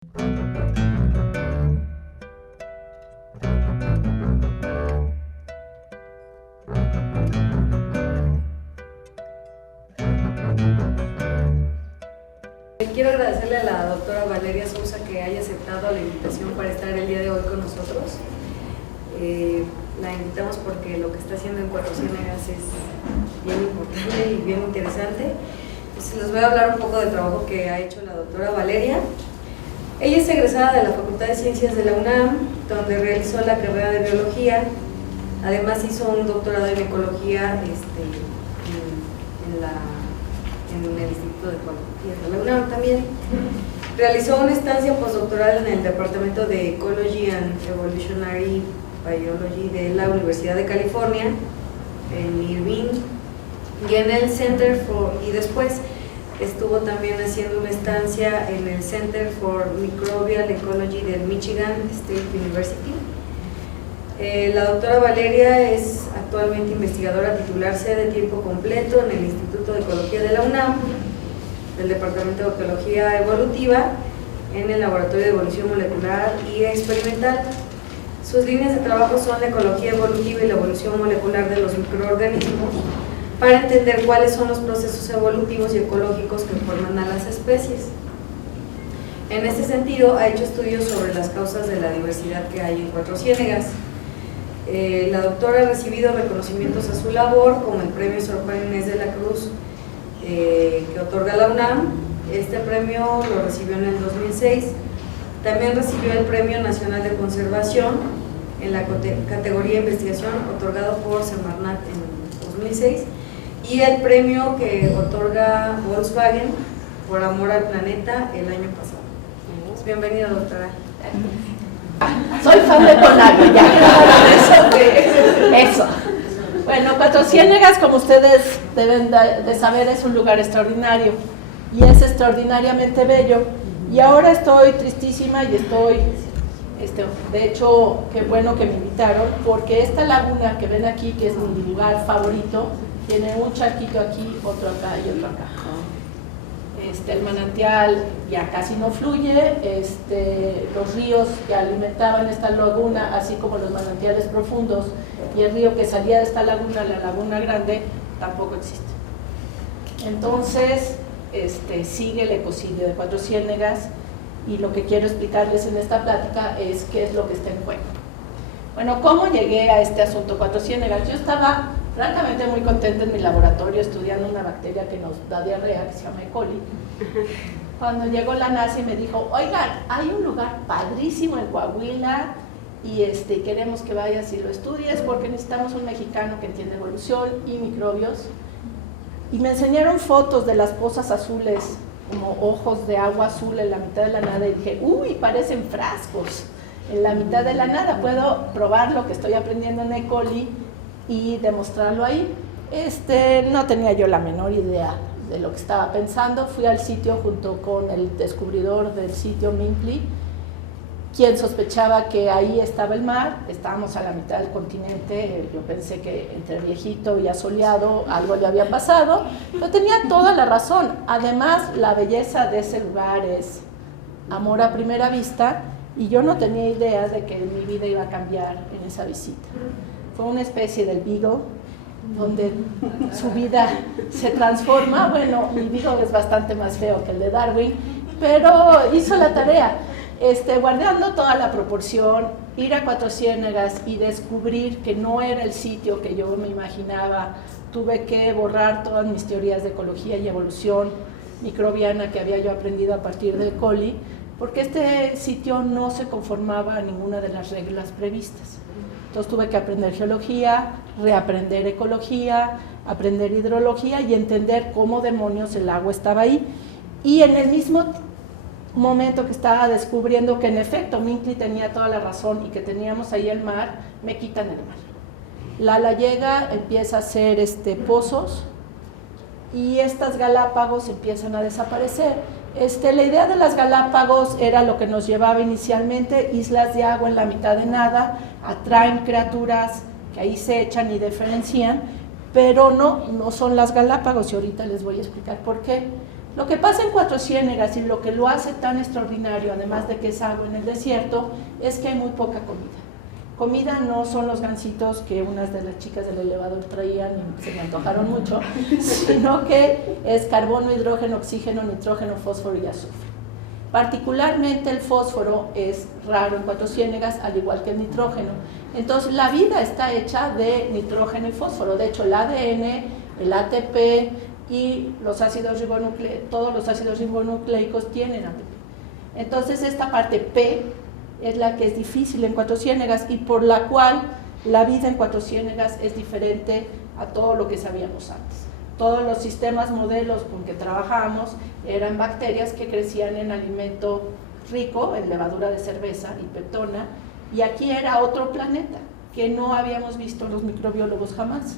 Quiero agradecerle a la doctora Valeria Sousa que haya aceptado la invitación para estar el día de hoy con nosotros. La invitamos porque lo que está haciendo en Cuatro Ciénegas es bien importante y bien interesante. Entonces les voy a hablar un poco del trabajo que ha hecho la doctora Valeria. Ella es egresada de la Facultad de Ciencias de la UNAM, donde realizó la carrera de Biología. Además hizo un doctorado en Ecología en el Instituto de Ecología de la UNAM también. Realizó una estancia postdoctoral en el Departamento de Ecology and Evolutionary Biology de la Universidad de California, en Irvine, y en el y después estuvo también haciendo una estancia en el Center for Microbial Ecology del Michigan State University. La doctora Valeria es actualmente investigadora titular de tiempo completo en el Instituto de Ecología de la UNAM, del Departamento de Ecología Evolutiva, en el Laboratorio de Evolución Molecular y Experimental. Sus líneas de trabajo son la ecología evolutiva y la evolución molecular de los microorganismos, para entender cuáles son los procesos evolutivos y ecológicos que forman a las especies. En este sentido, ha hecho estudios sobre las causas de la diversidad que hay en Cuatro Ciénegas. La doctora ha recibido reconocimientos a su labor, como el premio Sor Juana Inés de la Cruz que otorga la UNAM. Este premio lo recibió en el 2006. También recibió el Premio Nacional de Conservación en la categoría Investigación, otorgado por Semarnat en 2006, y el premio que otorga Volkswagen por amor al planeta el año pasado. Bienvenida, doctora. Soy fan de Conagua, ya. Eso. Bueno, Cuatro Ciénegas, como ustedes deben de saber, es un lugar extraordinario y es extraordinariamente bello. Y ahora estoy tristísima y de hecho, qué bueno que me invitaron, porque esta laguna que ven aquí, que es mi lugar favorito, tiene un charquito aquí, otro acá y otro acá. El manantial ya casi no fluye, los ríos que alimentaban esta laguna, así como los manantiales profundos y el río que salía de esta laguna, la Laguna Grande, tampoco existe. Entonces, sigue el ecocidio de Cuatro Ciénegas, y lo que quiero explicarles en esta plática es qué es lo que está en juego. Bueno, ¿cómo llegué a este asunto Cuatro Ciénegas? Yo estaba francamente muy contenta en mi laboratorio estudiando una bacteria que nos da diarrea, que se llama E. coli. Cuando llegó la NASA y me dijo, oigan, hay un lugar padrísimo en Coahuila y queremos que vayas y lo estudies porque necesitamos un mexicano que entienda evolución y microbios. Y me enseñaron fotos de las pozas azules, como ojos de agua azul en la mitad de la nada, y dije, uy, parecen frascos en la mitad de la nada, puedo probar lo que estoy aprendiendo en E. coli y demostrarlo ahí. No tenía yo la menor idea de lo que estaba pensando. Fui al sitio junto con el descubridor del sitio, Minkley, quien sospechaba que ahí estaba el mar. Estábamos a la mitad del continente. Yo pensé que entre viejito y asoleado algo le había pasado, pero tenía toda la razón. Además, la belleza de ese lugar es amor a primera vista, y yo no tenía idea de que mi vida iba a cambiar en esa visita. Fue una especie del Beagle, donde su vida se transforma. Bueno, mi Beagle es bastante más feo que el de Darwin, pero hizo la tarea. Guardando toda la proporción, ir a Cuatro Ciénegas y descubrir que no era el sitio que yo me imaginaba. Tuve que borrar todas mis teorías de ecología y evolución microbiana que había yo aprendido a partir de E. coli, porque este sitio no se conformaba a ninguna de las reglas previstas. Entonces tuve que aprender geología, reaprender ecología, aprender hidrología y entender cómo demonios el agua estaba ahí. Y en el mismo momento que estaba descubriendo que en efecto Minkley tenía toda la razón y que teníamos ahí el mar, me quitan el mar. La llega, empieza a hacer pozos, y estas Galápagos empiezan a desaparecer. La idea de las Galápagos era lo que nos llevaba inicialmente, islas de agua en la mitad de nada, atraen criaturas que ahí se echan y diferencian, pero no son las Galápagos, y ahorita les voy a explicar por qué. Lo que pasa en Cuatro Ciénegas y lo que lo hace tan extraordinario, además de que es agua en el desierto, es que hay muy poca comida. Comida no son los gansitos que unas de las chicas del elevador traían y se me antojaron mucho, sino que es carbono, hidrógeno, oxígeno, nitrógeno, fósforo y azufre. Particularmente el fósforo es raro en Cuatro Ciénegas, al igual que el nitrógeno. Entonces la vida está hecha de nitrógeno y fósforo. De hecho el ADN, el ATP y los ácidos ribonucleicos, todos los ácidos ribonucleicos tienen ATP. Entonces esta parte P es la que es difícil en Cuatro Ciénegas y por la cual la vida en Cuatro Ciénegas es diferente a todo lo que sabíamos antes. Todos los sistemas modelos con que trabajábamos eran bacterias que crecían en alimento rico, en levadura de cerveza y peptona, y aquí era otro planeta que no habíamos visto los microbiólogos jamás.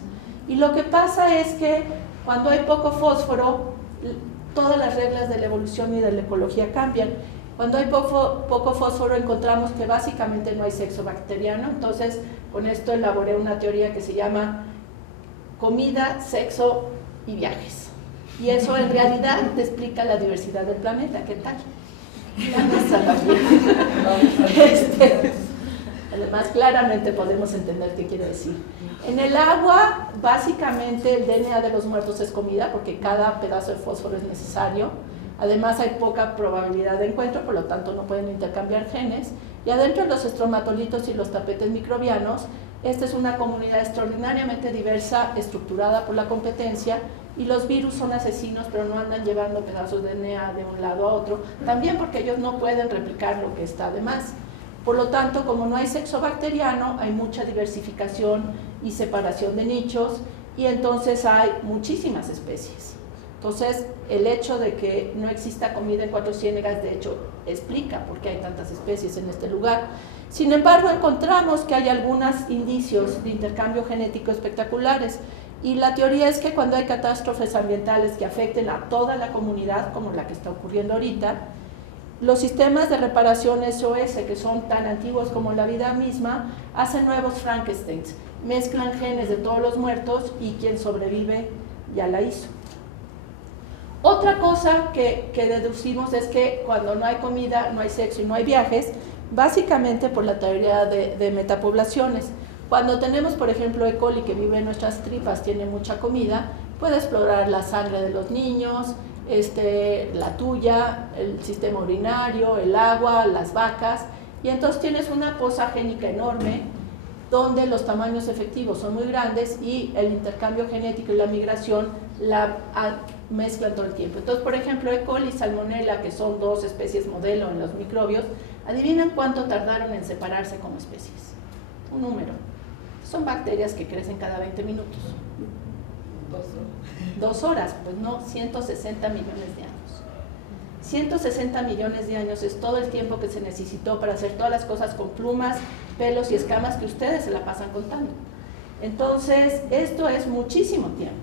Y lo que pasa es que cuando hay poco fósforo, todas las reglas de la evolución y de la ecología cambian. Cuando hay poco fósforo encontramos que básicamente no hay sexo bacteriano, entonces con esto elaboré una teoría que se llama comida, sexo y viajes. Y eso en realidad te explica la diversidad del planeta. ¿Qué tal? Además, claramente podemos entender qué quiere decir. En el agua, básicamente el DNA de los muertos es comida, porque cada pedazo de fósforo es necesario. Además, hay poca probabilidad de encuentro, por lo tanto no pueden intercambiar genes. Y adentro de los estromatolitos y los tapetes microbianos, esta es una comunidad extraordinariamente diversa, estructurada por la competencia, y los virus son asesinos, pero no andan llevando pedazos de DNA de un lado a otro, también porque ellos no pueden replicar lo que está de más. Por lo tanto, como no hay sexo bacteriano, hay mucha diversificación y separación de nichos, y entonces hay muchísimas especies. Entonces, el hecho de que no exista comida en Cuatro Ciénegas, de hecho, explica por qué hay tantas especies en este lugar. Sin embargo, encontramos que hay algunos indicios de intercambio genético espectaculares, y la teoría es que cuando hay catástrofes ambientales que afecten a toda la comunidad, como la que está ocurriendo ahorita, los sistemas de reparación SOS, que son tan antiguos como la vida misma, hacen nuevos Frankensteins, mezclan genes de todos los muertos y quien sobrevive ya la hizo. Otra cosa que deducimos es que cuando no hay comida, no hay sexo y no hay viajes, básicamente por la teoría de metapoblaciones. Cuando tenemos, por ejemplo, E. coli que vive en nuestras tripas, tiene mucha comida, puede explorar la sangre de los niños, la tuya, el sistema urinario, el agua, las vacas, y entonces tienes una poza génica enorme donde los tamaños efectivos son muy grandes y el intercambio genético y la migración la mezclan todo el tiempo. Entonces, por ejemplo, E. coli y Salmonella, que son dos especies modelo en los microbios, adivinen cuánto tardaron en separarse como especies. Un número. Son bacterias que crecen cada 20 minutos. 2 horas, pues no, 160 millones de años. 160 millones de años es todo el tiempo que se necesitó para hacer todas las cosas con plumas, pelos y escamas que ustedes se la pasan contando. Entonces, esto es muchísimo tiempo.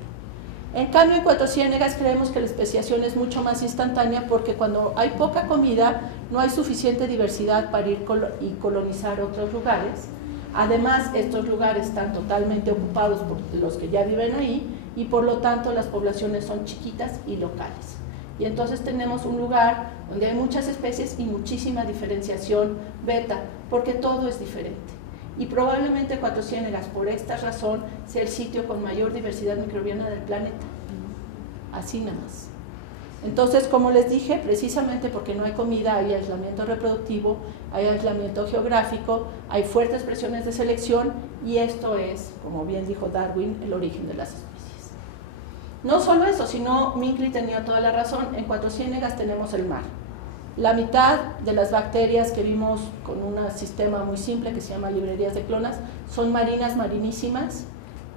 En cambio, en Cuatro Ciénegas creemos que la especiación es mucho más instantánea porque cuando hay poca comida, no hay suficiente diversidad para ir y colonizar otros lugares. Además, estos lugares están totalmente ocupados por los que ya viven ahí y por lo tanto las poblaciones son chiquitas y locales. Y entonces tenemos un lugar donde hay muchas especies y muchísima diferenciación beta, porque todo es diferente. Y probablemente Cuatro Ciénegas, por esta razón, sea el sitio con mayor diversidad microbiana del planeta. Así nada más. Entonces, como les dije, precisamente porque no hay comida, hay aislamiento reproductivo, hay aislamiento geográfico, hay fuertes presiones de selección, y esto es, como bien dijo Darwin, el origen de las especies. No solo eso, sino Minkley tenía toda la razón, en Cuatro Ciénegas tenemos el mar. La mitad de las bacterias que vimos con un sistema muy simple que se llama librerías de clonas son marinas, marinísimas,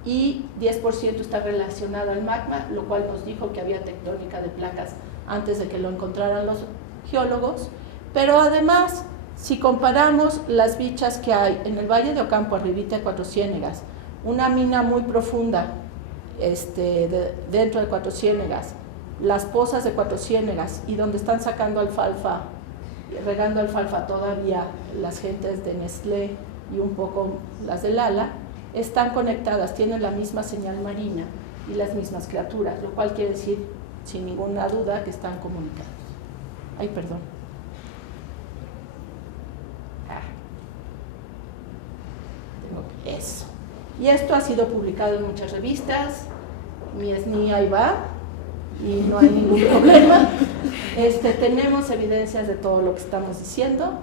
y 10% está relacionado al magma, lo cual nos dijo que había tectónica de placas antes de que lo encontraran los geólogos. Pero además, si comparamos las bichas que hay en el Valle de Ocampo, arribita de Cuatro Ciénegas, una mina muy profunda dentro de Cuatro Ciénegas, las pozas de Cuatro Ciénegas y donde están sacando alfalfa, regando alfalfa todavía las gentes de Nestlé y un poco las de Lala, están conectadas, tienen la misma señal marina y las mismas criaturas, lo cual quiere decir sin ninguna duda que están comunicados. Ay, perdón. Eso. Y esto ha sido publicado en muchas revistas. Mi SNI ahí va y no hay ningún problema. Tenemos evidencias de todo lo que estamos diciendo.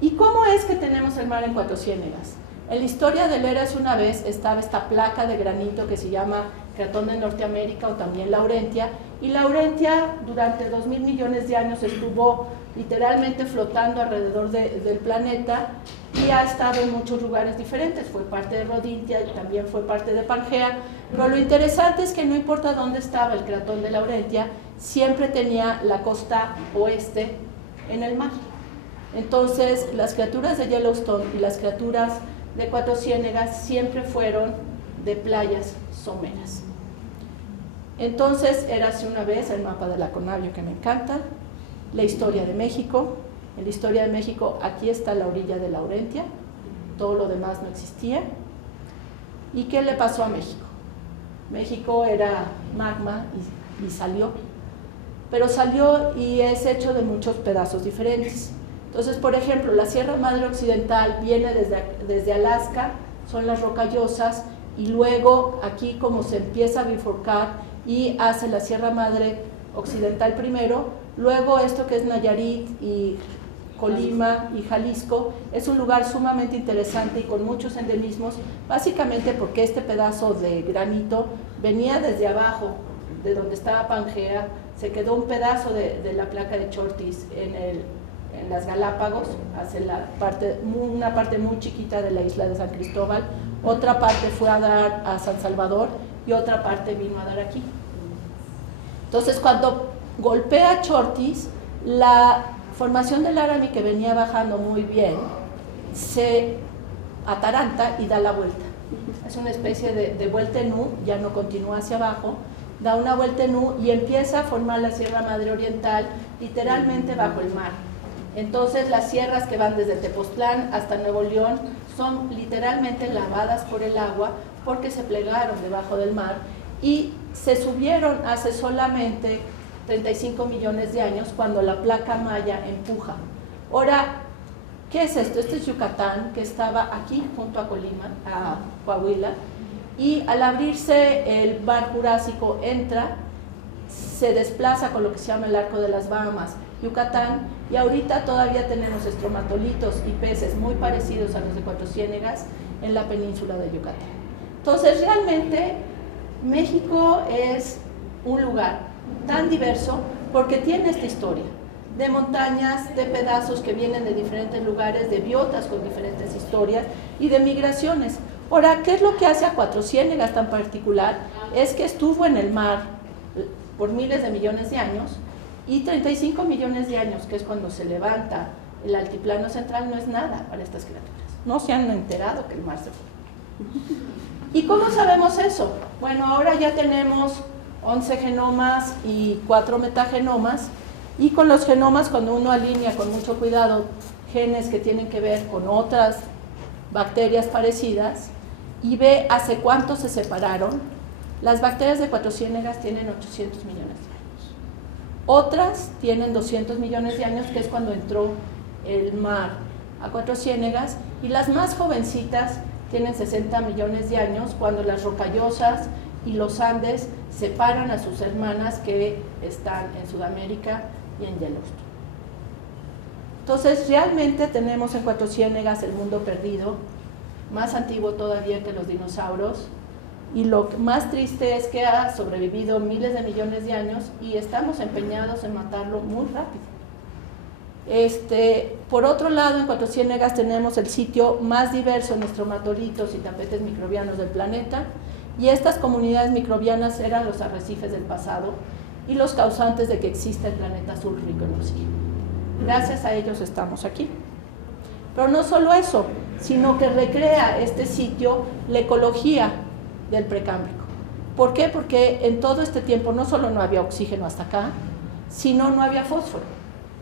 ¿Y cómo es que tenemos el mar en Cuatro Ciénegas? En la historia del Érase una vez estaba esta placa de granito que se llama Cratón de Norteamérica o también Laurentia, y Laurentia durante 2.000 millones de años estuvo literalmente flotando alrededor del planeta y ha estado en muchos lugares diferentes. Fue parte de Rodintia y también fue parte de Pangea, pero lo interesante es que no importa dónde estaba el cratón de Laurentia, siempre tenía la costa oeste en el mar. Entonces las criaturas de Yellowstone y las criaturas de Cuatro Ciénegas siempre fueron de playas someras. Entonces, Érase una vez, el mapa de la Conavio que me encanta, la historia de México. En la historia de México, aquí está la orilla de Laurentia, todo lo demás no existía. ¿Y qué le pasó a México? México era magma y salió, pero salió y es hecho de muchos pedazos diferentes. Entonces, por ejemplo, la Sierra Madre Occidental viene desde Alaska, son las Rocallosas, y luego aquí como se empieza a bifurcar y hace la Sierra Madre Occidental primero, luego esto que es Nayarit y Colima y Jalisco, es un lugar sumamente interesante y con muchos endemismos, básicamente porque este pedazo de granito venía desde abajo, de donde estaba Pangea, se quedó un pedazo de la placa de Chortis en las Galápagos, hace una parte muy chiquita de la isla de San Cristóbal, otra parte fue a dar a San Salvador y otra parte vino a dar aquí. Entonces, cuando golpea Chortis, la formación del Laramie, que venía bajando muy bien, se ataranta y da la vuelta. Es una especie de vuelta en U, ya no continúa hacia abajo, da una vuelta en U y empieza a formar la Sierra Madre Oriental, literalmente bajo el mar. Entonces las sierras que van desde Tepoztlán hasta Nuevo León son literalmente lavadas por el agua porque se plegaron debajo del mar y se subieron hace solamente 35 millones de años cuando la placa maya empuja. Ahora, ¿qué es esto? Este es Yucatán, que estaba aquí junto a Colima, a Coahuila, y al abrirse el mar Jurásico entra, se desplaza con lo que se llama el Arco de las Bahamas, Yucatán, y ahorita todavía tenemos estromatolitos y peces muy parecidos a los de Cuatro Ciénegas en la península de Yucatán. Entonces, realmente, México es un lugar tan diverso porque tiene esta historia de montañas, de pedazos que vienen de diferentes lugares, de biotas con diferentes historias y de migraciones. Ahora, ¿qué es lo que hace a Cuatro Ciénegas tan particular? Es que estuvo en el mar por miles de millones de años y 35 millones de años, que es cuando se levanta el altiplano central, no es nada para estas criaturas. No se han enterado que el mar se fue. ¿Y cómo sabemos eso? Bueno, ahora ya tenemos 11 genomas y 4 metagenomas, y con los genomas, cuando uno alinea con mucho cuidado genes que tienen que ver con otras bacterias parecidas y ve hace cuánto se separaron, las bacterias de Cuatro Ciénegas tienen 800 millones de años. Otras tienen 200 millones de años, que es cuando entró el mar a Cuatro Ciénegas, y las más jovencitas tienen 60 millones de años, cuando las Rocallosas y los Andes separan a sus hermanas que están en Sudamérica y en Yellowstone. Entonces, realmente tenemos en Cuatro Ciénegas el mundo perdido, más antiguo todavía que los dinosaurios, y lo más triste es que ha sobrevivido miles de millones de años y estamos empeñados en matarlo muy rápido. Por otro lado, en Cuatro Ciénegas tenemos el sitio más diverso en estromatolitos y tapetes microbianos del planeta, y estas comunidades microbianas eran los arrecifes del pasado y los causantes de que exista el planeta azul rico en oxígeno. Gracias a ellos estamos aquí. Pero no solo eso, sino que recrea este sitio la ecología del Precámbrico. ¿Por qué? Porque en todo este tiempo no solo no había oxígeno hasta acá, sino no había fósforo.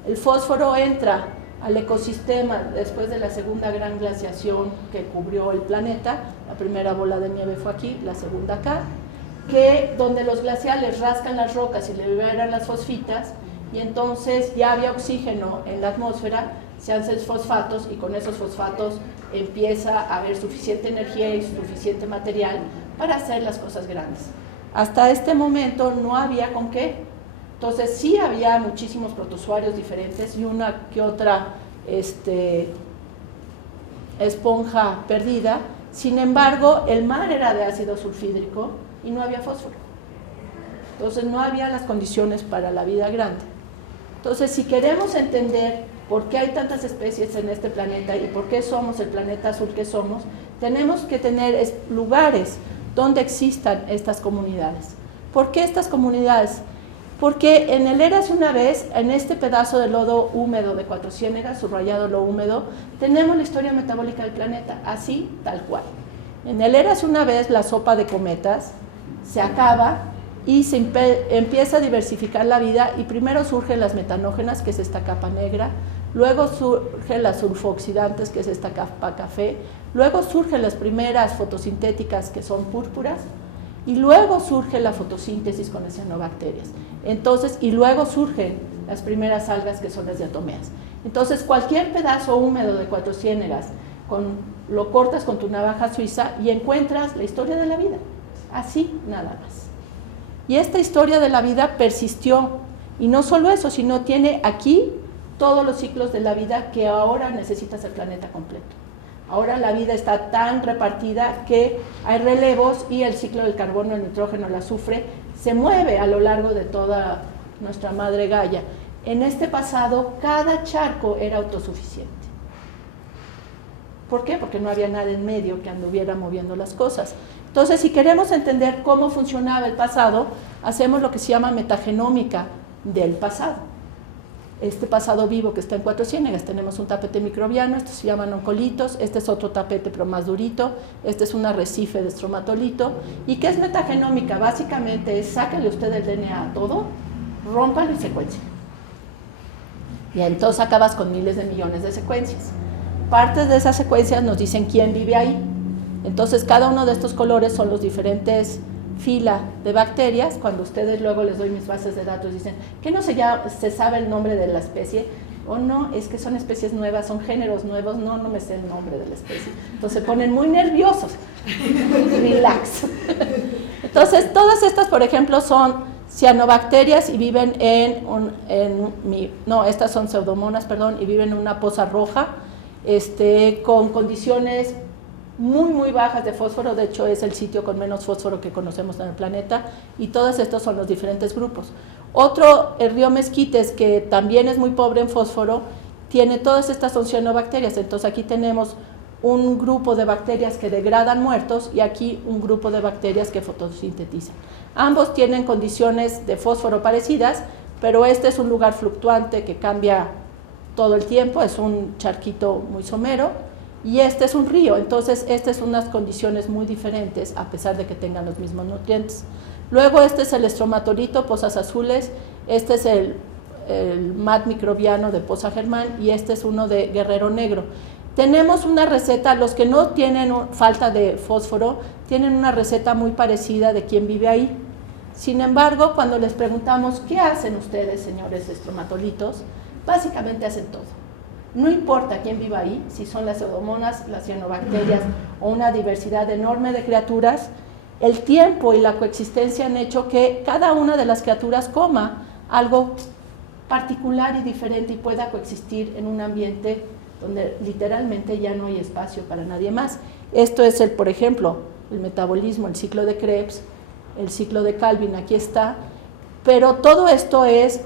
El fósforo entra al ecosistema después de la segunda gran glaciación que cubrió el planeta. La primera bola de nieve fue aquí, la segunda acá, que donde los glaciales rascan las rocas y liberan las fosfitas, y entonces ya había oxígeno en la atmósfera, se hacen fosfatos y con esos fosfatos empieza a haber suficiente energía y suficiente material para hacer las cosas grandes. Hasta este momento no había con qué. Entonces sí había muchísimos protozoarios diferentes y una que otra esponja perdida. Sin embargo, el mar era de ácido sulfídrico y no había fósforo. Entonces no había las condiciones para la vida grande. Entonces, si queremos entender por qué hay tantas especies en este planeta y por qué somos el planeta azul que somos, tenemos que tener lugares donde existan estas comunidades. ¿Por qué estas comunidades? Porque en el Érase una vez, en este pedazo de lodo húmedo de Cuatro Ciénegas, subrayado lo húmedo, tenemos la historia metabólica del planeta, así, tal cual. En el Érase una vez, la sopa de cometas se acaba y se empieza a diversificar la vida, y primero surgen las metanógenas, que es esta capa negra, luego surgen las sulfooxidantes, que es esta capa café, luego surgen las primeras fotosintéticas, que son púrpuras, y luego surge la fotosíntesis con las cianobacterias. Entonces, y luego surgen las primeras algas, que son las diatomeas. Entonces, cualquier pedazo húmedo de Cuatro Ciénegas, lo cortas con tu navaja suiza y encuentras la historia de la vida, así nada más. Y esta historia de la vida persistió, y no solo eso, sino tiene aquí todos los ciclos de la vida que ahora necesitas el planeta completo. Ahora la vida está tan repartida que hay relevos, y el ciclo del carbono, el nitrógeno, el azufre se mueve a lo largo de toda nuestra madre Gaia. En este pasado, cada charco era autosuficiente. ¿Por qué? Porque no había nada en medio que anduviera moviendo las cosas. Entonces, si queremos entender cómo funcionaba el pasado, hacemos lo que se llama metagenómica del pasado. Este pasado vivo que está en Cuatro Ciénegas, tenemos un tapete microbiano, estos se llaman oncolitos, este es otro tapete pero más durito, este es un arrecife de estromatolito. ¿Y qué es metagenómica? Básicamente es, sáquenle usted el DNA a todo, rómpalo y secuencia. Y entonces acabas con miles de millones de secuencias. Partes de esas secuencias nos dicen quién vive ahí. Entonces, cada uno de estos colores son los diferentes filas de bacterias. Cuando ustedes luego les doy mis bases de datos, dicen que no se sabe el nombre de la especie, o no, es que son especies nuevas, son géneros nuevos, no me sé el nombre de la especie. Entonces se ponen muy nerviosos. Relax. Entonces, todas estas, por ejemplo, son cianobacterias y viven estas son pseudomonas, y viven en una poza roja, con condiciones muy, muy bajas de fósforo. De hecho, es el sitio con menos fósforo que conocemos en el planeta, y todos estos son los diferentes grupos. Otro, el río Mezquites, que también es muy pobre en fósforo, tiene todas estas son cianobacterias. Entonces, aquí tenemos un grupo de bacterias que degradan muertos y aquí un grupo de bacterias que fotosintetizan. Ambos tienen condiciones de fósforo parecidas, pero este es un lugar fluctuante que cambia todo el tiempo, es un charquito muy somero, y este es un río. Entonces, estas son unas condiciones muy diferentes a pesar de que tengan los mismos nutrientes. Luego, este es el estromatolito, pozas azules, este es el mat microbiano de Poza Germán, y este es uno de Guerrero Negro. Tenemos una receta, los que no tienen falta de fósforo, tienen una receta muy parecida de quién vive ahí. Sin embargo, cuando les preguntamos, ¿qué hacen ustedes, señores estromatolitos? Básicamente hacen todo. No importa quién viva ahí, si son las pseudomonas, las cianobacterias o una diversidad enorme de criaturas, el tiempo y la coexistencia han hecho que cada una de las criaturas coma algo particular y diferente y pueda coexistir en un ambiente donde literalmente ya no hay espacio para nadie más. Esto es, por ejemplo, el metabolismo, el ciclo de Krebs, el ciclo de Calvin, aquí está, pero todo esto es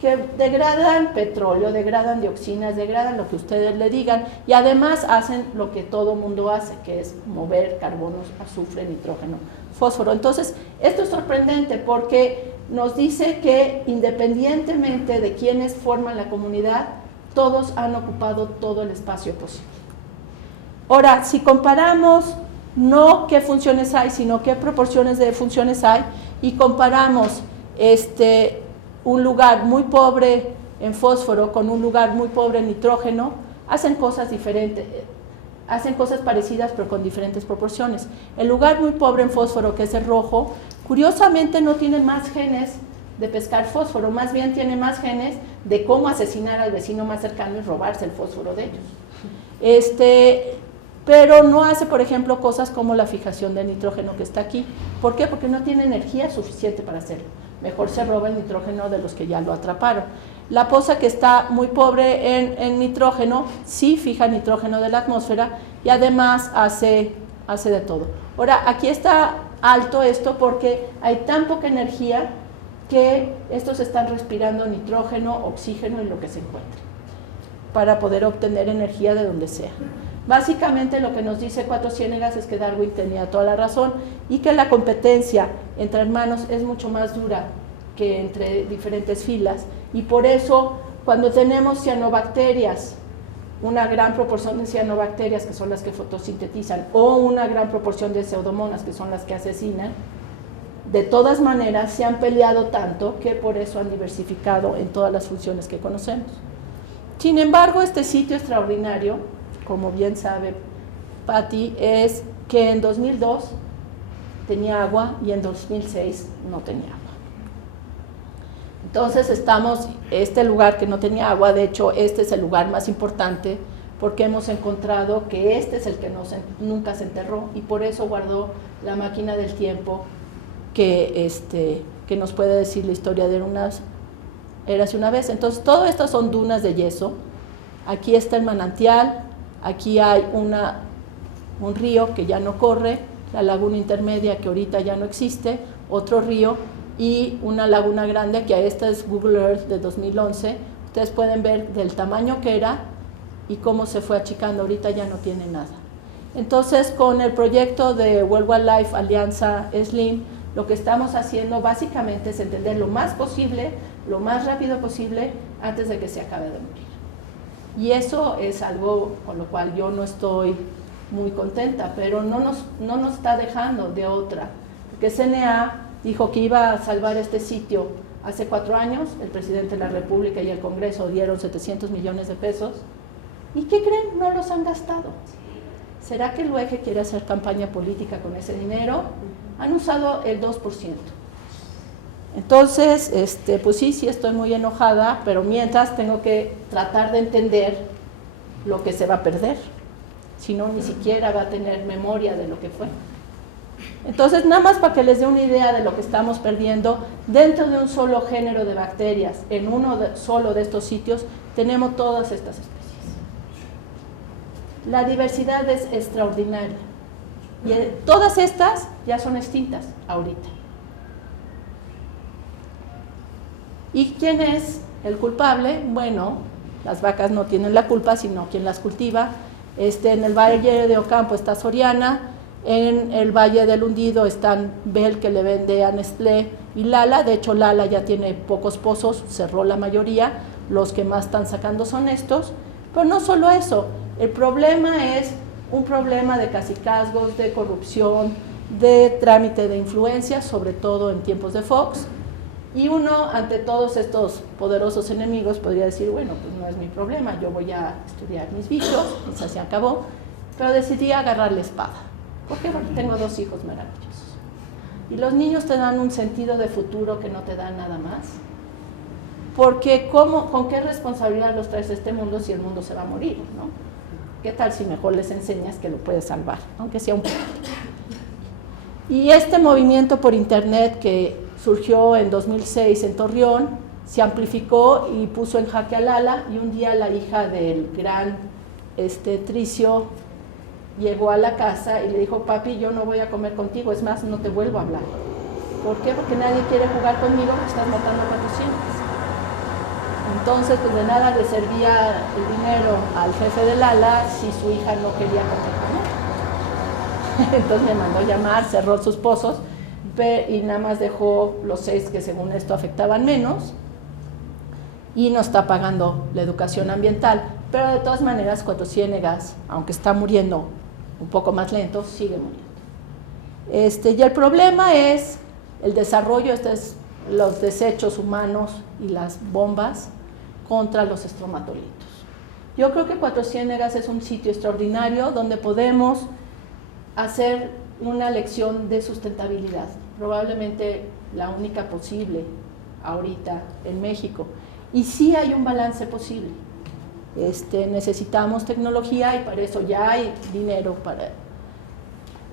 que degradan petróleo, degradan dioxinas, degradan lo que ustedes le digan, y además hacen lo que todo mundo hace, que es mover carbonos, azufre, nitrógeno, fósforo. Entonces, esto es sorprendente porque nos dice que independientemente de quiénes forman la comunidad, todos han ocupado todo el espacio posible. Ahora, si comparamos no qué funciones hay, sino qué proporciones de funciones hay, y comparamos un lugar muy pobre en fósforo con un lugar muy pobre en nitrógeno, hacen cosas diferentes, hacen cosas parecidas pero con diferentes proporciones. El lugar muy pobre en fósforo, que es el rojo, Curiosamente no tienen más genes de pescar fósforo, más bien tienen más genes de cómo asesinar al vecino más cercano y robarse el fósforo de ellos. Pero no hace, por ejemplo, cosas como la fijación de nitrógeno que está aquí. ¿Por qué? Porque no tiene energía suficiente para hacerlo. Mejor se roba el nitrógeno de los que ya lo atraparon. La poza, que está muy pobre en nitrógeno, sí fija nitrógeno de la atmósfera y además hace de todo. Ahora, aquí está alto esto porque hay tan poca energía que estos están respirando nitrógeno, oxígeno y lo que se encuentre para poder obtener energía de donde sea. Básicamente lo que nos dice Cuatro Ciénegas es que Darwin tenía toda la razón y que la competencia entre hermanos es mucho más dura que entre diferentes filas, y por eso cuando tenemos cianobacterias, una gran proporción de cianobacterias que son las que fotosintetizan o una gran proporción de pseudomonas que son las que asesinan, de todas maneras se han peleado tanto que por eso han diversificado en todas las funciones que conocemos. Sin embargo, este sitio extraordinario, como bien sabe Patti, es que en 2002 tenía agua y en 2006 no tenía agua. Entonces este lugar que no tenía agua, de hecho este es el lugar más importante porque hemos encontrado que este es el que nunca se enterró y por eso guardó la máquina del tiempo que nos puede decir la historia de érase una vez. Entonces todo estas son dunas de yeso. Aquí está el manantial, aquí hay un río que ya no corre, la laguna intermedia que ahorita ya no existe, otro río y una laguna grande que esta es Google Earth de 2011. Ustedes pueden ver del tamaño que era y cómo se fue achicando, ahorita ya no tiene nada. Entonces con el proyecto de World Wildlife Alianza SLIM, lo que estamos haciendo básicamente es entender lo más posible, lo más rápido posible, antes de que se acabe de morir. Y eso es algo con lo cual yo no estoy muy contenta, pero no nos está dejando de otra. Porque CNA dijo que iba a salvar este sitio hace 4 años, el presidente de la República y el Congreso dieron 700 millones de pesos. ¿Y qué creen? No los han gastado. ¿Será que el UEG quiere hacer campaña política con ese dinero? Han usado el 2%. Entonces, pues sí estoy muy enojada, pero mientras tengo que tratar de entender lo que se va a perder. Si no, ni siquiera va a tener memoria de lo que fue. Entonces, nada más para que les dé una idea de lo que estamos perdiendo, dentro de un solo género de bacterias, en solo de estos sitios, tenemos todas estas especies. La diversidad es extraordinaria. Y todas estas ya son extintas ahorita. ¿Y quién es el culpable? Bueno, las vacas no tienen la culpa, sino quien las cultiva. En el Valle de Ocampo está Soriana, en el Valle del Hundido están Bell, que le vende a Nestlé, y Lala. De hecho, Lala ya tiene pocos pozos, cerró la mayoría, los que más están sacando son estos. Pero no solo eso, el problema es un problema de cacicazgos, de corrupción, de trámite de influencia, sobre todo en tiempos de Fox. Y uno, ante todos estos poderosos enemigos, podría decir, bueno, pues no es mi problema, yo voy a estudiar mis bichos, quizás se acabó, pero decidí agarrar la espada. ¿Por qué? Porque tengo 2 hijos maravillosos. Y los niños te dan un sentido de futuro que no te dan nada más. Porque ¿con qué responsabilidad los traes a este mundo si el mundo se va a morir, ¿no? ¿Qué tal si mejor les enseñas que lo puedes salvar, aunque sea un poco? Y este movimiento por internet que surgió en 2006 en Torreón, se amplificó y puso en jaque a Lala, y un día la hija del gran Tricio llegó a la casa y le dijo, papi, yo no voy a comer contigo, es más, no te vuelvo a hablar. ¿Por qué? Porque nadie quiere jugar conmigo, porque estás matando a 400. Entonces, pues de nada le servía el dinero al jefe de Lala si su hija no quería comer con él. Entonces me mandó llamar, cerró sus pozos y nada más dejó los 6 que según esto afectaban menos, y no está pagando la educación ambiental. Pero de todas maneras, Cuatro Ciénegas, aunque está muriendo un poco más lento, sigue muriendo. Y el problema es el desarrollo, los desechos humanos y las bombas contra los estromatolitos. Yo creo que Cuatro Ciénegas es un sitio extraordinario donde podemos hacer una lección de sustentabilidad. probablemente la única posible ahorita en México. Y sí hay un balance posible. Necesitamos tecnología y para eso ya hay dinero para...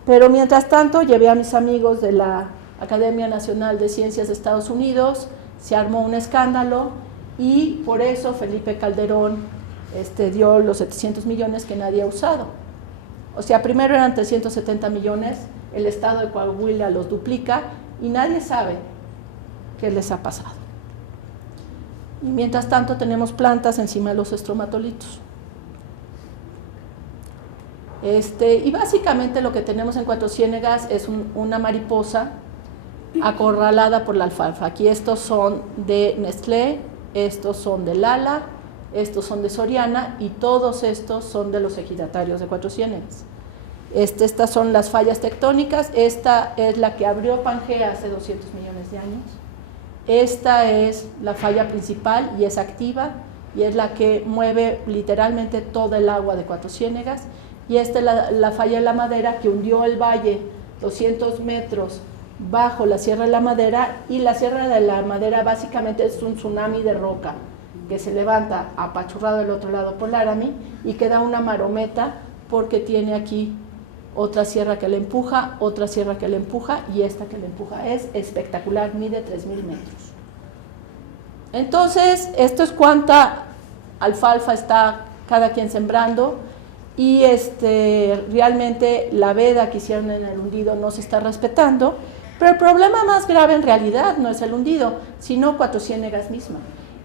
Pero mientras tanto llevé a mis amigos de la Academia Nacional de Ciencias de Estados Unidos, se armó un escándalo y por eso Felipe Calderón dio los 700 millones que nadie ha usado. O sea, primero eran 370 millones, el estado de Coahuila los duplica y nadie sabe qué les ha pasado. Y mientras tanto tenemos plantas encima de los estromatolitos. Y básicamente lo que tenemos en Cuatro Ciénegas es una mariposa acorralada por la alfalfa. Aquí estos son de Nestlé, estos son de Lala, estos son de Soriana y todos estos son de los ejidatarios de Cuatro Ciénegas. Estas son las fallas tectónicas, esta es la que abrió Pangea hace 200 millones de años. Esta es la falla principal y es activa y es la que mueve literalmente todo el agua de Cuatro Ciénegas. Y esta es la falla de la Madera que hundió el valle 200 metros bajo la Sierra de la Madera, y la Sierra de la Madera básicamente es un tsunami de roca que se levanta apachurrado del otro lado por Laramie y queda una marometa porque tiene aquí otra sierra que le empuja, otra sierra que le empuja y esta que le empuja. Es espectacular, mide 3,000 metros. Entonces, esto es cuánta alfalfa está cada quien sembrando y realmente la veda que hicieron en el hundido no se está respetando, pero el problema más grave en realidad no es el hundido, sino Cuatro Ciénegas misma.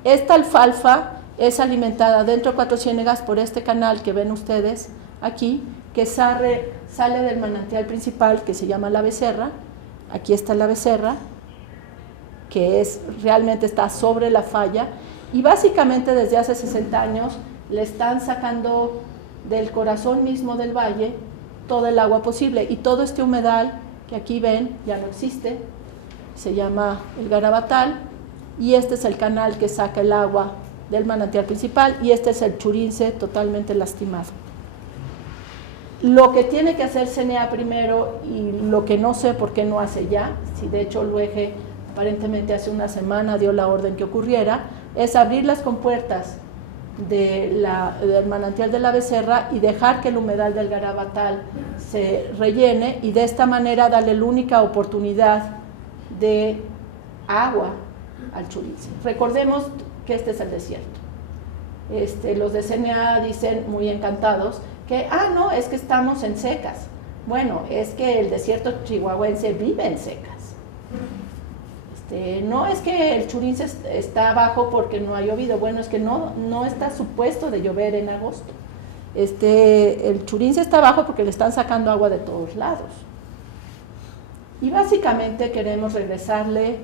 Esta alfalfa es alimentada dentro de Cuatro Ciénegas por este canal que ven ustedes aquí, que sale del manantial principal que se llama La Becerra. Aquí está La Becerra, que realmente está sobre la falla, y básicamente desde hace 60 años le están sacando del corazón mismo del valle todo el agua posible, y todo este humedal que aquí ven ya no existe, se llama el Garabatal, y este es el canal que saca el agua del manantial principal, y este es el Churince totalmente lastimado. Lo que tiene que hacer CNA primero, y lo que no sé por qué no hace ya, si de hecho el UEG aparentemente hace una semana dio la orden que ocurriera, es abrir las compuertas del manantial de la Becerra y dejar que el humedal del Garabatal se rellene, y de esta manera darle la única oportunidad de agua al Churince. Recordemos que este es el desierto. Los de CNA dicen muy encantados que, no, es que estamos en secas. Bueno, es que el desierto chihuahuense vive en secas. No es que el Churince está abajo porque no ha llovido, bueno, es que no está supuesto de llover en agosto. El Churince está abajo porque le están sacando agua de todos lados. Y básicamente queremos regresarle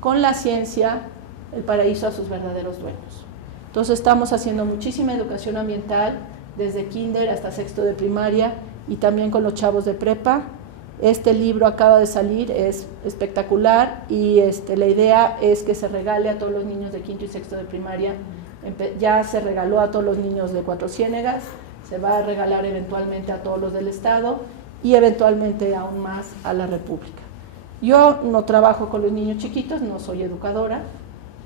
con la ciencia el paraíso a sus verdaderos dueños. Entonces estamos haciendo muchísima educación ambiental, desde kinder hasta sexto de primaria, y también con los chavos de prepa. Este libro acaba de salir, es espectacular, y la idea es que se regale a todos los niños de quinto y sexto de primaria. Ya se regaló a todos los niños de Cuatro Ciénegas, se va a regalar eventualmente a todos los del estado y eventualmente aún más a la República. Yo no trabajo con los niños chiquitos, no soy educadora,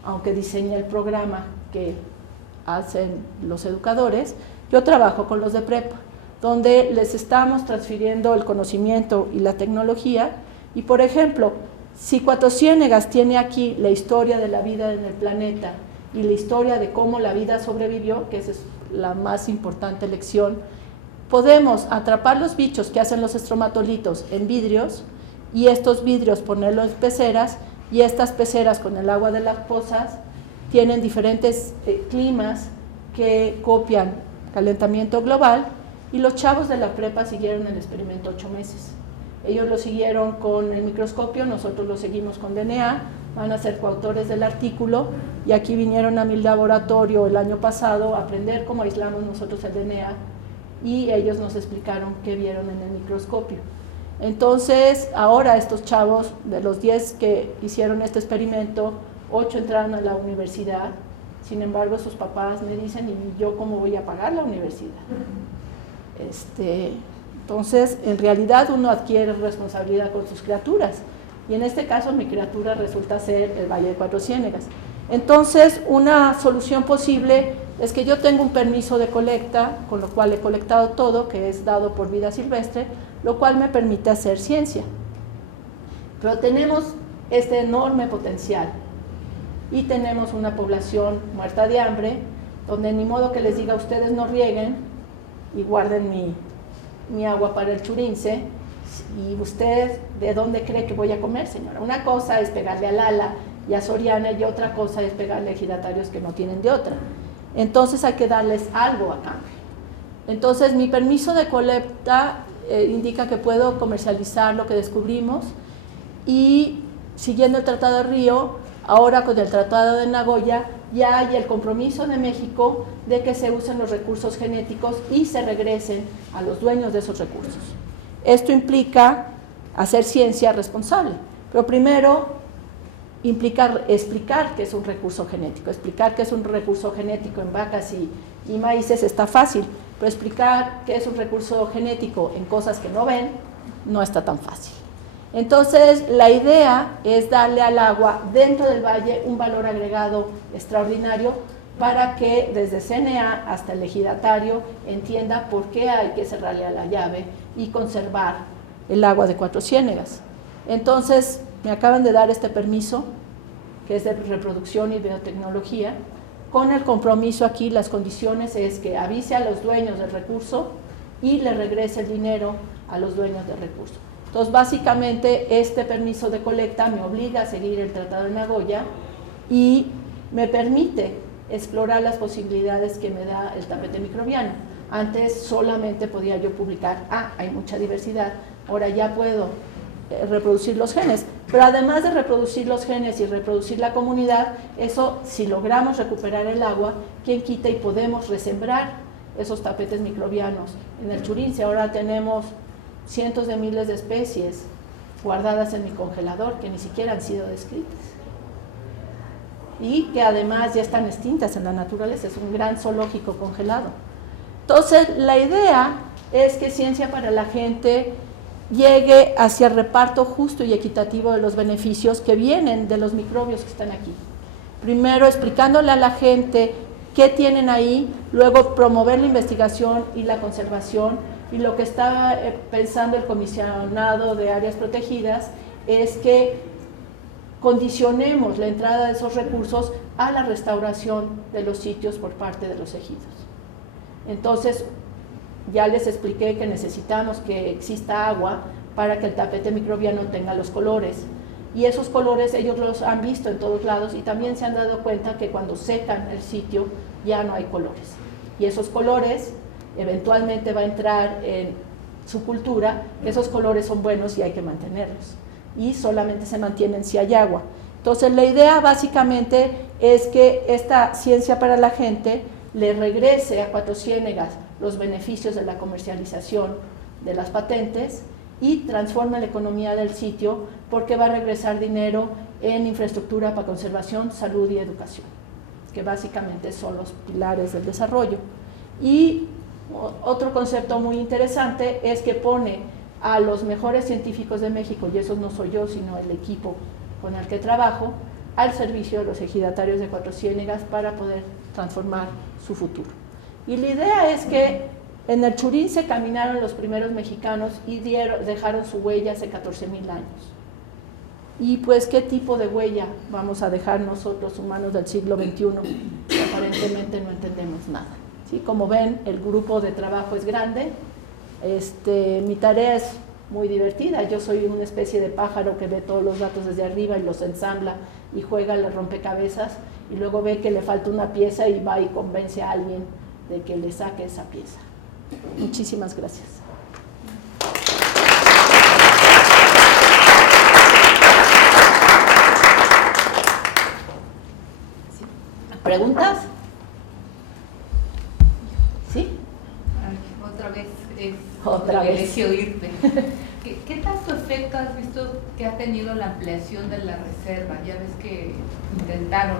aunque diseñé el programa que hacen los educadores. Yo trabajo con los de prepa, donde les estamos transfiriendo el conocimiento y la tecnología. Y por ejemplo, si Cuatro Ciénegas tiene aquí la historia de la vida en el planeta y la historia de cómo la vida sobrevivió, que esa es la más importante lección, podemos atrapar los bichos que hacen los estromatolitos en vidrios, y estos vidrios ponerlos en peceras, y estas peceras con el agua de las pozas tienen diferentes climas que copian calentamiento global. Y los chavos de la prepa siguieron el experimento 8 meses. Ellos lo siguieron con el microscopio, nosotros lo seguimos con DNA, van a ser coautores del artículo, y aquí vinieron a mi laboratorio el año pasado a aprender cómo aislamos nosotros el DNA, y ellos nos explicaron qué vieron en el microscopio. Entonces, ahora estos chavos, de los 10 que hicieron este experimento, 8 entraron a la universidad. Sin embargo, sus papás me dicen, ¿y yo cómo voy a pagar la universidad? Entonces, en realidad uno adquiere responsabilidad con sus criaturas, y en este caso mi criatura resulta ser el Valle de Cuatro Ciénegas. Entonces, una solución posible es que yo tengo un permiso de colecta, con lo cual he colectado todo, que es dado por vida silvestre, lo cual me permite hacer ciencia. Pero tenemos este enorme potencial y tenemos una población muerta de hambre, donde ni modo que les diga ustedes no rieguen y guarden mi agua para el Churince, y usted, ¿de dónde cree que voy a comer, señora? Una cosa es pegarle a Lala y a Soriana, y otra cosa es pegarle a ejidatarios que no tienen de otra. Entonces hay que darles algo a cambio. Entonces mi permiso de colecta indica que puedo comercializar lo que descubrimos, y siguiendo el Tratado de Río, ahora con el Tratado de Nagoya, ya hay el compromiso de México de que se usen los recursos genéticos y se regresen a los dueños de esos recursos. Esto implica hacer ciencia responsable, pero primero implica explicar qué es un recurso genético. Explicar qué es un recurso genético en vacas y maíces está fácil, pero explicar qué es un recurso genético en cosas que no ven no está tan fácil. Entonces, la idea es darle al agua dentro del valle un valor agregado extraordinario para que desde CNA hasta el ejidatario entienda por qué hay que cerrarle a la llave y conservar el agua de Cuatro Ciénegas. Entonces, me acaban de dar este permiso, que es de reproducción y biotecnología, con el compromiso aquí, las condiciones es que avise a los dueños del recurso y le regrese el dinero a los dueños del recurso. Entonces, básicamente, este permiso de colecta me obliga a seguir el Tratado de Nagoya y me permite explorar las posibilidades que me da el tapete microbiano. Antes solamente podía yo publicar, hay mucha diversidad, ahora ya puedo reproducir los genes, pero además de reproducir los genes y reproducir la comunidad, eso, si logramos recuperar el agua, ¿quién quita y podemos resembrar esos tapetes microbianos? En el Churince ahora tenemos cientos de miles de especies guardadas en mi congelador que ni siquiera han sido descritas y que además ya están extintas en la naturaleza, es un gran zoológico congelado. Entonces, la idea es que Ciencia para la Gente llegue hacia el reparto justo y equitativo de los beneficios que vienen de los microbios que están aquí. Primero, explicándole a la gente qué tienen ahí, luego promover la investigación y la conservación, y lo que está pensando el comisionado de áreas protegidas es que condicionemos la entrada de esos recursos a la restauración de los sitios por parte de los ejidos. Entonces, ya les expliqué que necesitamos que exista agua para que el tapete microbiano tenga los colores, y esos colores ellos los han visto en todos lados y también se han dado cuenta que cuando secan el sitio ya no hay colores, y esos colores eventualmente va a entrar en su cultura. Esos colores son buenos y hay que mantenerlos, y solamente se mantienen si hay agua. Entonces, la idea básicamente es que esta Ciencia para la Gente le regrese a Cuatro Ciénegas los beneficios de la comercialización de las patentes y transforme la economía del sitio, porque va a regresar dinero en infraestructura para conservación, salud y educación, que básicamente son los pilares del desarrollo. Y otro concepto muy interesante es que pone a los mejores científicos de México, y eso no soy yo, sino el equipo con el que trabajo, al servicio de los ejidatarios de Cuatro Ciénegas para poder transformar su futuro. Y la idea es que en el Churince caminaron los primeros mexicanos y dejaron su huella hace 14,000 años. Y pues, ¿qué tipo de huella vamos a dejar nosotros, humanos del siglo XXI? Que aparentemente no entendemos nada. ¿Sí? Como ven, el grupo de trabajo es grande. Mi tarea es muy divertida. Yo soy una especie de pájaro que ve todos los datos desde arriba y los ensambla y juega al rompecabezas, y luego ve que le falta una pieza y va y convence a alguien de que le saque esa pieza. Muchísimas gracias. ¿Preguntas? ¿Sí? Otra vez Otra vez. privilegio oírte. ¿Qué tanto efecto has visto que ha tenido la ampliación de la reserva? Ya ves que intentaron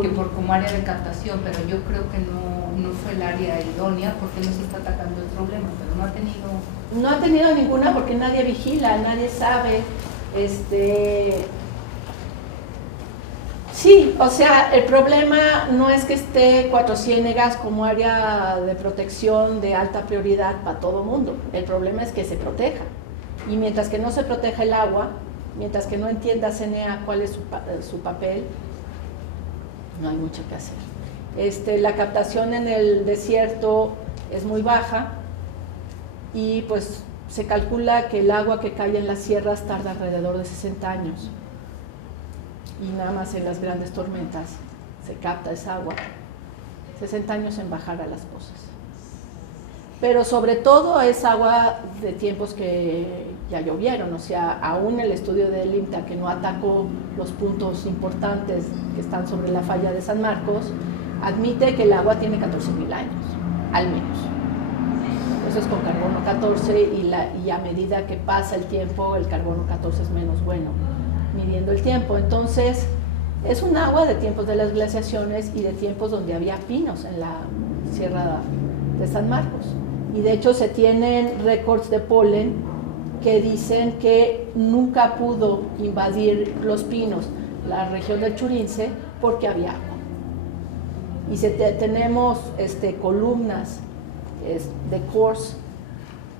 que como área de captación, pero yo creo que no fue el área idónea porque no se está atacando el problema, pero no ha tenido... No ha tenido ninguna porque nadie vigila, nadie sabe Sí, o sea, el problema no es que esté Cuatro Ciénegas como área de protección de alta prioridad para todo mundo. El problema es que se proteja. Y mientras que no se proteja el agua, mientras que no entienda CNA cuál es su papel, no hay mucho que hacer. La captación en el desierto es muy baja y pues se calcula que el agua que cae en las sierras tarda alrededor de 60 años. Y nada más en las grandes tormentas se capta esa agua, 60 años en bajar a las pozas. Pero sobre todo es agua de tiempos que ya llovieron, o sea, aún el estudio del IMTA, que no atacó los puntos importantes que están sobre la falla de San Marcos, admite que el agua tiene 14,000 años, al menos. Eso es con carbono 14 y a medida que pasa el tiempo, el carbono 14 es menos bueno, midiendo el tiempo. Entonces, es un agua de tiempos de las glaciaciones y de tiempos donde había pinos en la Sierra de San Marcos. Y de hecho se tienen récords de polen que dicen que nunca pudo invadir los pinos la región del Churince porque había agua. Y tenemos columnas de cores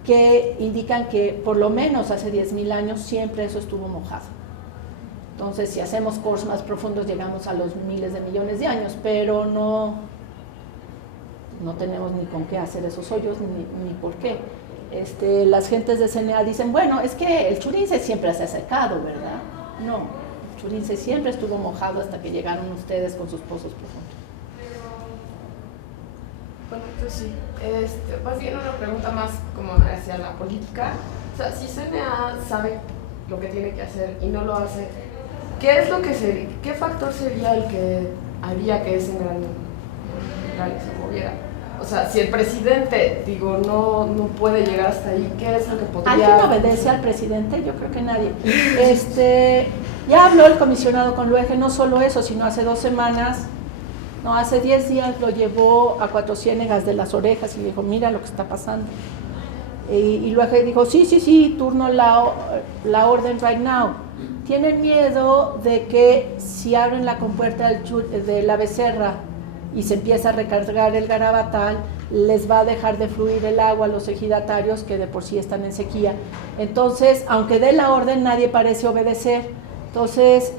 que indican que por lo menos hace 10,000 años siempre eso estuvo mojado. Entonces, si hacemos cores más profundos, llegamos a los miles de millones de años, pero no tenemos ni con qué hacer esos hoyos, ni por qué. Las gentes de CNA dicen, bueno, es que el Churince siempre se ha secado, ¿verdad? No, el Churince siempre estuvo mojado hasta que llegaron ustedes con sus pozos profundos. Bueno, pues sí, más bien una pregunta más como hacia la política. O sea, si CNA sabe lo que tiene que hacer y no lo hace, ¿qué factor sería el que haría que CNA se moviera? O sea, si el presidente, no puede llegar hasta ahí, ¿qué es lo que podría...? ¿Alguien obedece al presidente? Yo creo que nadie. Ya habló el comisionado con Luege, no solo eso, sino hace 2 semanas, hace 10 días lo llevó a Cuatro Ciénegas de las orejas y le dijo, mira lo que está pasando. Y Luege dijo, sí, turno la orden right now. Tienen miedo de que si abren la compuerta de la Becerra y se empieza a recargar el Garabatal, les va a dejar de fluir el agua a los ejidatarios que de por sí están en sequía. Entonces, aunque dé la orden, nadie parece obedecer. Entonces,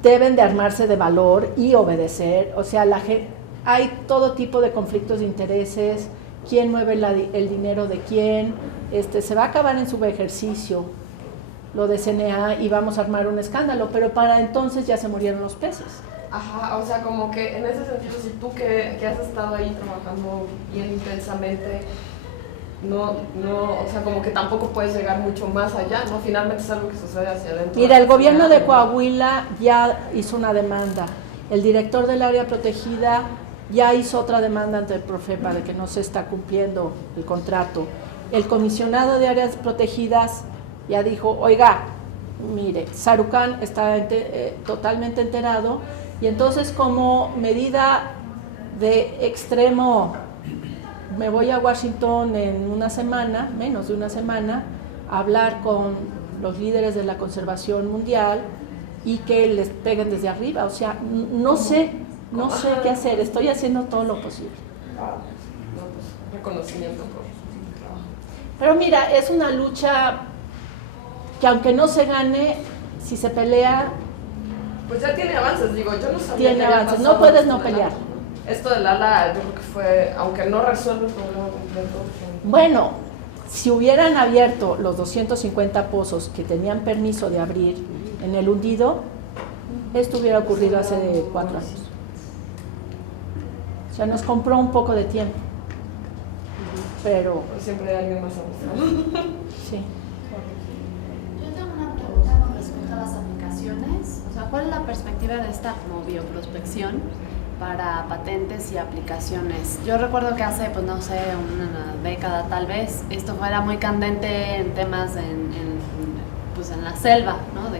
deben de armarse de valor y obedecer. O sea, hay todo tipo de conflictos de intereses, quién mueve el dinero de quién, se va a acabar en su ejercicio lo de CNA y vamos a armar un escándalo, pero para entonces ya se murieron los peces. Ajá, o sea, como que en ese sentido, si tú que has estado ahí trabajando bien intensamente, o sea, como que tampoco puedes llegar mucho más allá, ¿no? Finalmente es algo que sucede hacia adentro. Mira, el gobierno de Coahuila ya hizo una demanda, el director del área protegida ya hizo otra demanda ante el Profepa de que no se está cumpliendo el contrato. El comisionado de áreas protegidas ya dijo, oiga, mire, Sarucán está totalmente enterado y entonces como medida de extremo me voy a Washington en una semana, menos de una semana, a hablar con los líderes de la conservación mundial y que les peguen desde arriba. O sea, no sé qué hacer, estoy haciendo todo lo posible. Reconocimiento por su trabajo. Pero mira, es una lucha que aunque no se gane, si se pelea... Pues ya tiene avances, yo no sabía. Tiene avances, no puedes no pelear. Esto del ALA, yo creo que fue, aunque no resuelve el problema completo. Bueno, si hubieran abierto los 250 pozos que tenían permiso de abrir en el hundido, esto hubiera ocurrido hace 4 años. O sea, nos compró un poco de tiempo. Pero siempre hay alguien más avanzado. Sí. Yo tengo una pregunta con respecto a las aplicaciones. O sea, ¿cuál es la perspectiva de esta como bioprospección para patentes y aplicaciones? Yo recuerdo que hace, pues no sé, una década tal vez, esto fuera muy candente en temas pues en la selva, ¿no?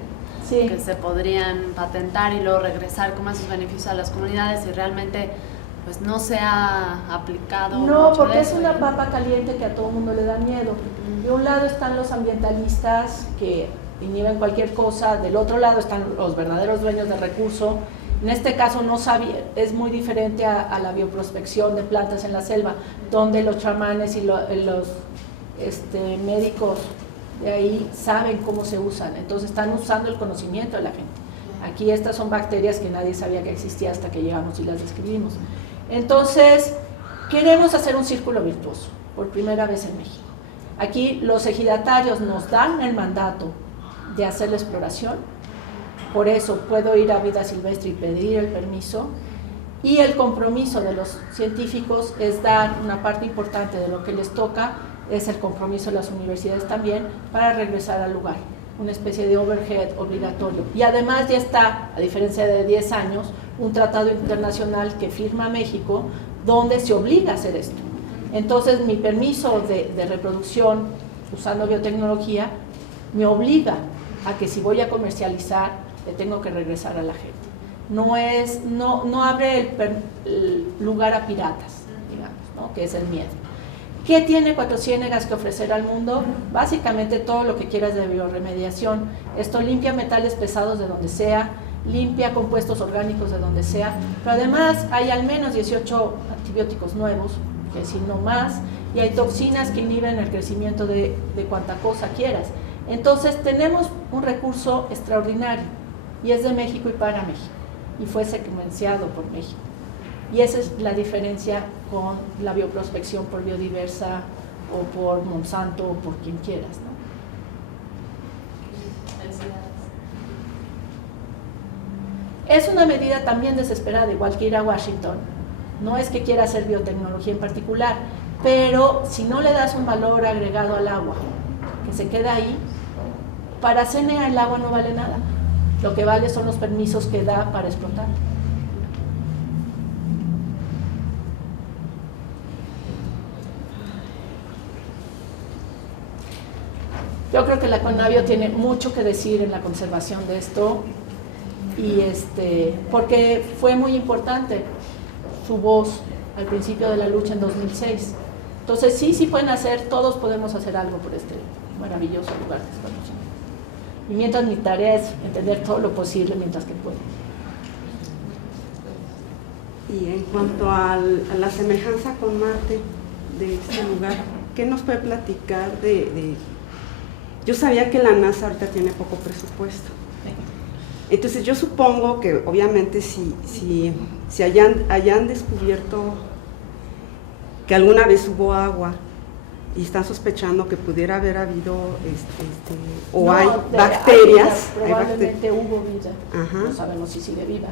Que se podrían patentar y luego regresar como esos beneficios a las comunidades y realmente pues no se ha aplicado. No, mucho porque de es eso, una ¿no? papa caliente que a todo el mundo le da miedo. De un lado están los ambientalistas que inhiben cualquier cosa, del otro lado están los verdaderos dueños del recurso. En este caso no sabía, es muy diferente a la bioprospección de plantas en la selva, donde los chamanes y los médicos de ahí saben cómo se usan, entonces están usando el conocimiento de la gente. Aquí estas son bacterias que nadie sabía que existía hasta que llegamos y las describimos. Entonces, queremos hacer un círculo virtuoso, por primera vez en México. Aquí los ejidatarios nos dan el mandato de hacer la exploración, por eso puedo ir a vida silvestre y pedir el permiso, y el compromiso de los científicos es dar una parte importante de lo que les toca, es el compromiso de las universidades también para regresar al lugar, una especie de overhead obligatorio. Y además ya está, a diferencia de 10 años, un tratado internacional que firma México donde se obliga a hacer esto. Entonces mi permiso de reproducción usando biotecnología me obliga a que si voy a comercializar le tengo que regresar a la gente. No abre el lugar a piratas, digamos, ¿no? Que es el miedo. ¿Qué tiene Cuatro Ciénegas que ofrecer al mundo? Básicamente todo lo que quieras de bioremediación. Esto limpia metales pesados de donde sea, limpia compuestos orgánicos de donde sea, pero además hay al menos 18 antibióticos nuevos, que si no más, y hay toxinas que inhiben el crecimiento de cuanta cosa quieras. Entonces tenemos un recurso extraordinario, y es de México y para México, y fue secuenciado por México. Y esa es la diferencia con la bioprospección por Biodiversa o por Monsanto o por quien quieras, ¿no? Es una medida también desesperada, igual que ir a Washington. No es que quiera hacer biotecnología en particular, pero si no le das un valor agregado al agua, que se queda ahí, para CNA el agua no vale nada. Lo que vale son los permisos que da para explotar. Yo creo que la Conavio tiene mucho que decir en la conservación de esto, y porque fue muy importante su voz al principio de la lucha en 2006. Entonces sí pueden hacer, todos podemos hacer algo por este maravilloso lugar que es Cuatro Ciénegas. Y mientras mi tarea es entender todo lo posible mientras que puedo. Y en cuanto a la semejanza con Marte de este lugar, ¿qué nos puede platicar Yo sabía que la NASA ahorita tiene poco presupuesto. Entonces yo supongo que obviamente si hayan descubierto que alguna vez hubo agua y están sospechando que pudiera haber habido hay bacterias. Probablemente hubo vida. Ajá. No sabemos si sigue viva.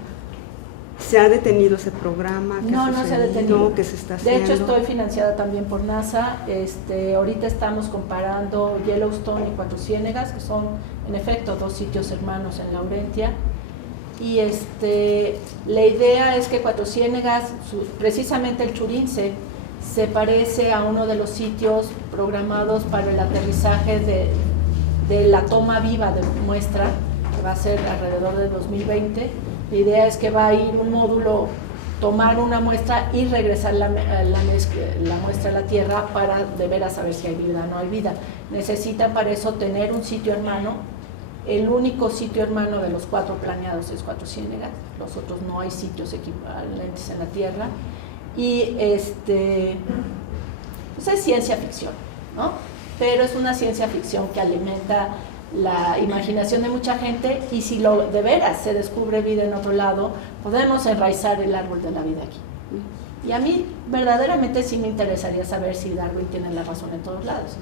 ¿Se ha detenido ese programa? No se ha detenido. ¿Qué se está haciendo? De hecho, estoy financiada también por NASA. Ahorita estamos comparando Yellowstone y Cuatro Ciénegas, que son, en efecto, dos sitios hermanos en Laurentia. Y la idea es que Cuatro Ciénegas, precisamente el Churince, se parece a uno de los sitios programados para el aterrizaje de la toma viva de muestra, que va a ser alrededor de 2020. La idea es que va a ir un módulo, tomar una muestra y regresar la muestra a la Tierra para de veras saber si hay vida o no hay vida. Necesita para eso tener un sitio hermano. El único sitio hermano de los 4 planeados es Cuatro Ciénegas, los otros no hay sitios equivalentes en la Tierra. Y pues es ciencia ficción, ¿no? Pero es una ciencia ficción que alimenta la imaginación de mucha gente, y si de veras se descubre vida en otro lado, podemos enraizar el árbol de la vida aquí. Y a mí verdaderamente sí me interesaría saber si Darwin tiene la razón en todos lados.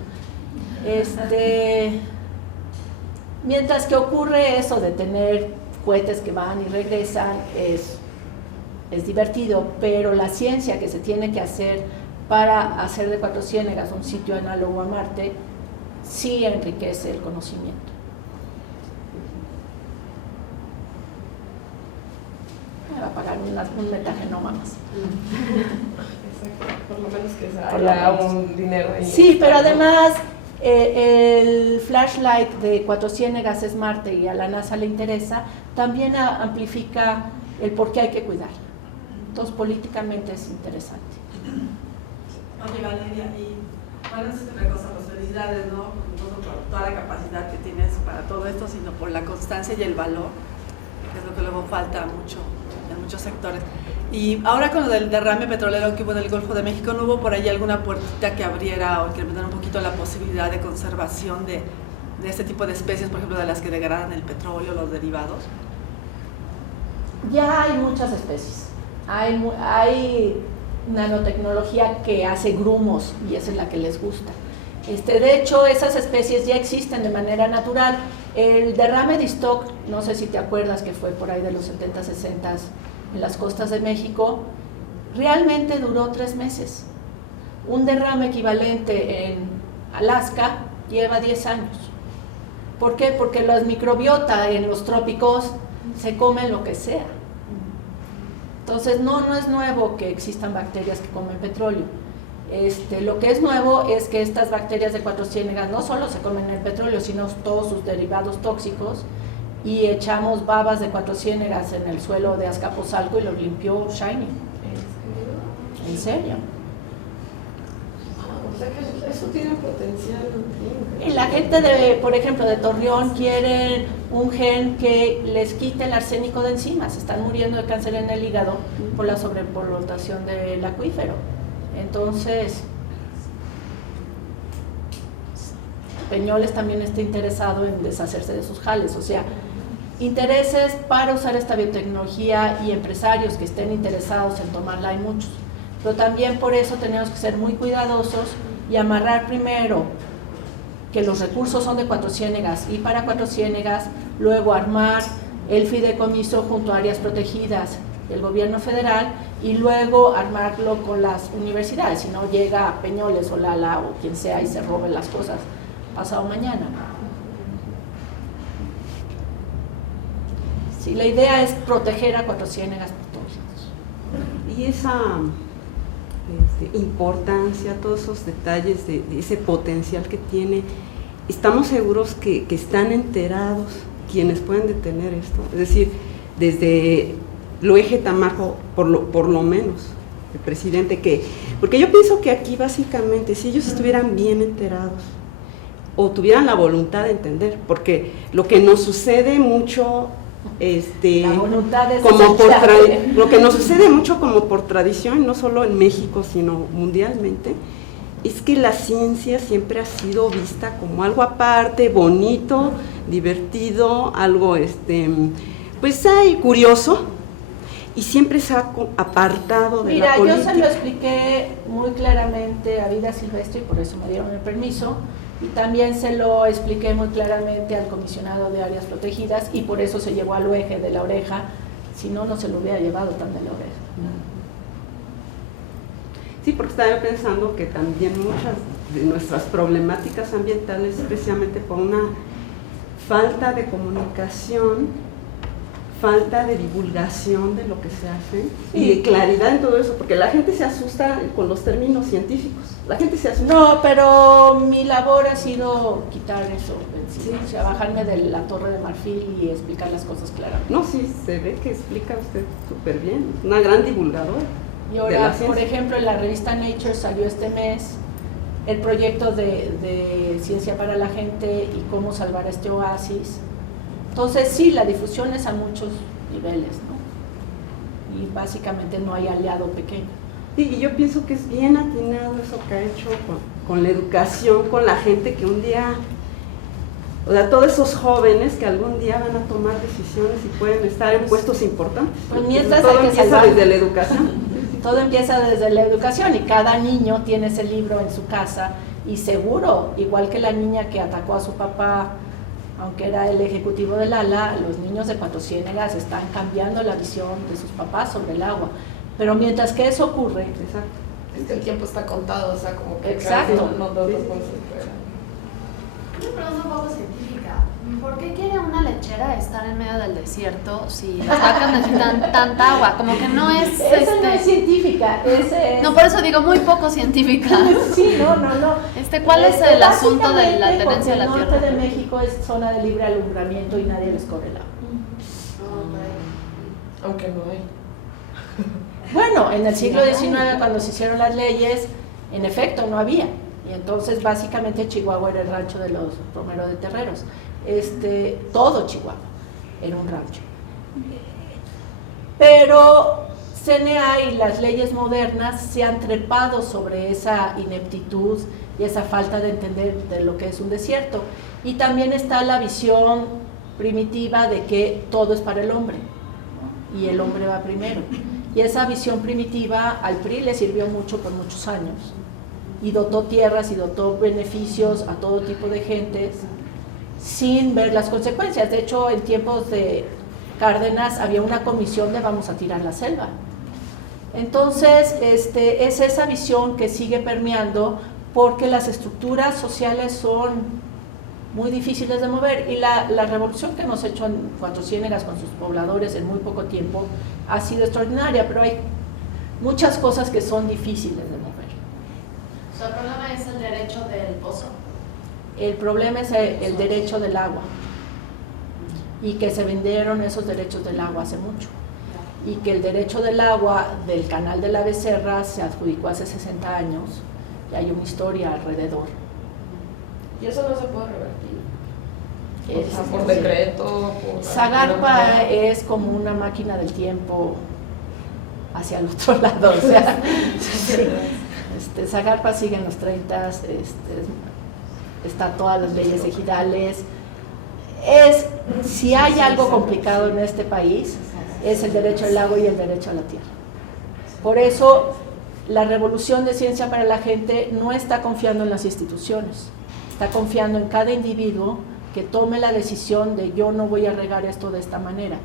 Mientras que ocurre eso de tener cohetes que van y regresan, es divertido, pero la ciencia que se tiene que hacer para hacer de Cuatro Ciénegas un sitio análogo a Marte sí enriquece el conocimiento. Me va a pagar un metagenoma más. Por lo menos que haya un dinero ahí. Sí, pero además el flashlight de Cuatro Ciénegas es Marte y a la NASA le interesa, también amplifica el por qué hay que cuidar. Entonces, políticamente es interesante. Oye, Valeria, y bueno, es una cosa, pues felicidades, ¿no? No solo por toda la capacidad que tienes para todo esto, sino por la constancia y el valor, que es lo que luego falta mucho en muchos sectores. Y ahora con lo del derrame petrolero que hubo en el Golfo de México, ¿no hubo por ahí alguna puertita que abriera o incrementara un poquito la posibilidad de conservación de este tipo de especies, por ejemplo, de las que degradan el petróleo, los derivados? Ya hay muchas especies. Hay nanotecnología que hace grumos y esa es la que les gusta. De hecho, esas especies ya existen de manera natural. El derrame de stock, no sé si te acuerdas que fue por ahí de los 70, 60 en las costas de México, realmente duró 3 meses. Un derrame equivalente en Alaska lleva 10 años. ¿Por qué? Porque la microbiota en los trópicos se comen lo que sea. Entonces no es nuevo que existan bacterias que comen petróleo. Lo que es nuevo es que estas bacterias de Cuatro Ciénegas no solo se comen el petróleo, sino todos sus derivados tóxicos, y echamos babas de Cuatro Ciénegas en el suelo de Azcapotzalco y lo limpió Shiny. ¿En serio? O sea que eso tiene potencial. Y la gente, por ejemplo, de Torreón quieren un gen que les quite el arsénico de encima. Se están muriendo de cáncer en el hígado por la sobrepoblación del acuífero. Entonces, Peñoles también está interesado en deshacerse de sus jales. O sea, intereses para usar esta biotecnología y empresarios que estén interesados en tomarla hay muchos. Pero también por eso tenemos que ser muy cuidadosos y amarrar primero que los recursos son de Cuatro Ciénegas y para Cuatro Ciénegas, luego armar el fideicomiso junto a áreas protegidas del gobierno federal y luego armarlo con las universidades, si no llega Peñoles o Lala o quien sea y se roben las cosas pasado mañana. Sí, la idea es proteger a Cuatro Ciénegas por todos lados. Y esa importancia, todos esos detalles de ese potencial que tiene, estamos seguros que están enterados quienes pueden detener esto, es decir, desde Loeje Tamajo, por lo menos, el presidente, porque yo pienso que aquí básicamente, si ellos estuvieran bien enterados, o tuvieran la voluntad de entender, porque lo que nos sucede mucho, la voluntad es lo que nos sucede mucho como por tradición, no solo en México, sino mundialmente, es que la ciencia siempre ha sido vista como algo aparte, bonito, divertido, algo pues curioso, y siempre se ha apartado de la política. Mira, yo se lo expliqué muy claramente a Vida Silvestre y por eso me dieron el permiso, y también se lo expliqué muy claramente al comisionado de áreas protegidas y por eso se llevó al Loeje de la oreja, si no, no se lo hubiera llevado tan de la oreja. Sí, porque estaba pensando que también muchas de nuestras problemáticas ambientales es precisamente por una falta de comunicación, falta de divulgación de lo que se hace y de claridad en todo eso, porque la gente se asusta con los términos científicos, la gente se asusta. No, pero mi labor ha sido quitar eso, sí, o sea, bajarme de la Torre de Marfil y explicar las cosas claramente. No, sí, se ve que explica usted súper bien, una gran divulgadora. Y ahora, por ejemplo, en la revista Nature salió este mes el proyecto de Ciencia para la Gente y cómo salvar este oasis. Entonces, sí, la difusión es a muchos niveles, ¿no? Y básicamente no hay aliado pequeño. Sí, y yo pienso que es bien atinado eso que ha hecho con la educación, con la gente que un día, o sea, todos esos jóvenes que algún día van a tomar decisiones y pueden estar en puestos importantes. Pues mientras todo hay que empieza salvar. desde la educación. Todo empieza desde la educación y cada niño tiene ese libro en su casa y seguro, igual que la niña que atacó a su papá, aunque era el ejecutivo del ALA, los niños de Cuatro Ciénegas están cambiando la visión de sus papás sobre el agua. Pero mientras que eso ocurre, Exacto. Es que el tiempo está contado, o sea, como que Exacto. no todos los pueden superar. Una pregunta un poco científica. ¿Por qué quiere una lechera estar en medio del desierto si las vacas necesitan tanta agua? Como que no es... esa no es científica, ese es... No, por eso digo muy poco científica. Sí, no. ¿Cuál es el asunto de la tenencia de la tierra? El tierra? norte de México es zona de libre alumbramiento y nadie les corre el agua. Aunque no hay. Bueno, en el siglo XIX, cuando se hicieron las leyes, en efecto no había. Y entonces básicamente Chihuahua era el rancho de los Romero de Terreros. Todo Chihuahua era un rancho. Pero CNA y las leyes modernas se han trepado sobre esa ineptitud y esa falta de entender de lo que es un desierto. Y también está la visión primitiva de que todo es para el hombre, ¿no? Y el hombre va primero. Y esa visión primitiva al PRI le sirvió mucho por muchos años. Y dotó tierras y dotó beneficios a todo tipo de gentes sin ver las consecuencias. De hecho, en tiempos de Cárdenas había una comisión de vamos a tirar la selva. Entonces, es esa visión que sigue permeando porque las estructuras sociales son muy difíciles de mover y la revolución que hemos hecho en Cuatro Ciénegas con sus pobladores en muy poco tiempo ha sido extraordinaria, pero hay muchas cosas que son difíciles de mover. O sea, el problema es el derecho del pozo. El problema es el derecho del agua y que se vendieron esos derechos del agua hace mucho y que el derecho del agua del canal de la Becerra se adjudicó hace 60 años y hay una historia alrededor. ¿Y eso no se puede revertir? Es, o sea, por decreto. Por Zagarpa es como una máquina del tiempo hacia el otro lado, o sea, sí. Zagarpa sigue en los 30, está todas las leyes ejidales. Si hay algo complicado en este país, es el derecho al agua y el derecho a la tierra. Por eso, la revolución de Ciencia para la Gente no está confiando en las instituciones, está confiando en cada individuo que tome la decisión de yo no voy a regar esto de esta manera.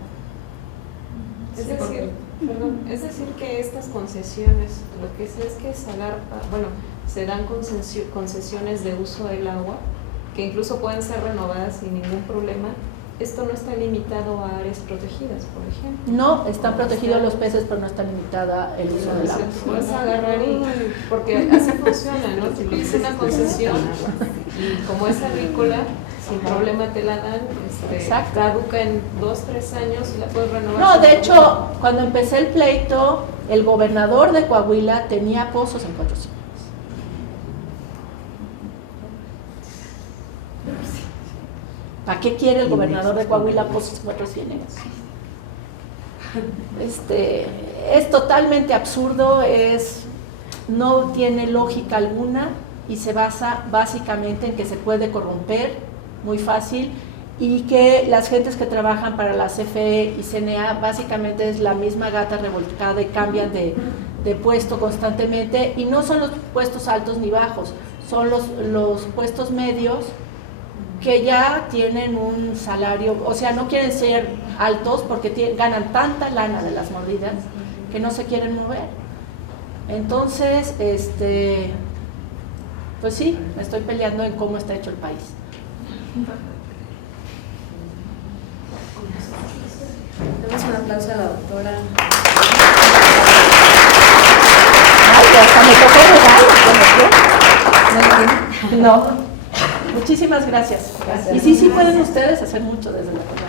Es decir, que estas concesiones, lo que sé es que Zagarpa, bueno, se dan concesiones de uso del agua, que incluso pueden ser renovadas sin ningún problema. Esto no está limitado a áreas protegidas, por ejemplo. No, están protegidos los peces, pero no está limitada el uso del agua. Puedes agarrar porque así funciona, ¿no? Si pides una concesión y como es agrícola, sin problema te la dan, caduca en 2-3 años y la puedes renovar. No, de hecho, cuando empecé el pleito, el gobernador de Coahuila tenía pozos en Cuatro Ciénegas. ¿Para qué quiere el gobernador de Coahuila pozos en Cuatro Ciénegas? Es totalmente absurdo, no tiene lógica alguna y se basa básicamente en que se puede corromper muy fácil y que las gentes que trabajan para la CFE y CNA básicamente es la misma gata revolcada y cambian de puesto constantemente y no son los puestos altos ni bajos, son los puestos medios que ya tienen un salario, o sea, no quieren ser altos porque ganan tanta lana de las mordidas que no se quieren mover. Entonces, pues sí, me estoy peleando en cómo está hecho el país. Demos un aplauso a la doctora. Ay, hasta me tocó regalos, ¿no? Muchísimas gracias. Y sí pueden ustedes hacer mucho desde la comunidad.